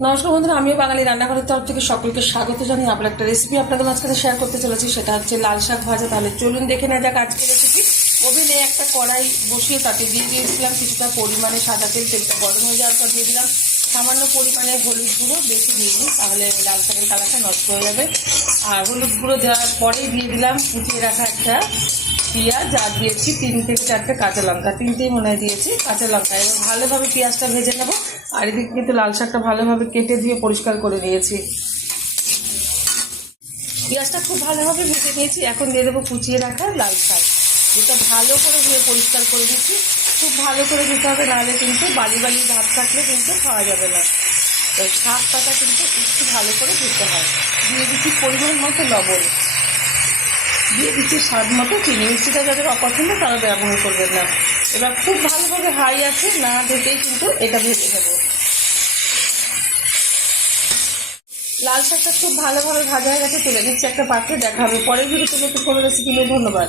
নমস্কার বন্ধুরা, আমিও বাঙালি রান্নাঘরের তরফ থেকে সকলকে স্বাগত জানিয়ে আবার একটা রেসিপি আপনাদের মাঝখানে শেয়ার করতে চলেছি। সেটা হচ্ছে লাল শাক ভাজা। তাহলে চলুন দেখে নেওয়া যাক আজকে রেসিপি। ওভেনে একটা কড়াই বসিয়ে তাতে দিয়ে দিয়েছিলাম কিছুটা পরিমাণে সাদা তেল। তেলটা গরম হয়ে যাওয়ার পর দিয়ে দিলাম সামান্য পরিমাণে হলুদ গুঁড়ো, বেশি দিইনি তাহলে লাল শাকের কালারটা নষ্ট হয়ে যাবে। আর হলুদ গুঁড়ো দেওয়ার পরেই দিয়ে দিলাম কুচিয়ে রাখা একটা পেঁয়াজ, আর দিয়েছি 3 থেকে 4টে কাঁচা লঙ্কা, 3টেই মনে হয় দিয়েছি কাঁচা লঙ্কা। এবার ভালোভাবে পেঁয়াজটা ভেজে নেবো। আর এদিকে কিন্তু লাল শাকটা ভালোভাবে কেটে ধুয়ে পরিষ্কার করে নিয়েছি। পেঁয়াজটা খুব ভালোভাবে ভেজে নিয়েছি। এখন দিয়ে দেবো কুচিয়ে রাখা লাল শাক, যেটা ভালো করে ধুয়ে পরিষ্কার করে দিচ্ছি। খুব ভালো করে দিতে হবে, নাহলে কিন্তু বালি বালি ভাব থাকলে কিন্তু খাওয়া যাবে না। তো শাক পাতা কিন্তু একটু ভালো করে ধুতে হয়। দিয়ে দিচ্ছি পরিমাণ মতো লবণ, দিয়ে দিচ্ছি স্বাদ মতো চিনি। মিষ্টিটা যাদের অপছন্দ তারা ব্যবহার করবেন না। এবার খুব ভালোভাবে হাই আছে না ঢেকেই কিন্তু এটা ভেজে নেবো। লাল শাকটা খুব ভালোভাবে ভাজা হয়ে গেছে, তুলে নিচ্ছি একটা পাত্রে। দেখা হবে পরের ভিডিওতে নতুন কোনো রেসিপি নিয়ে। ধন্যবাদ।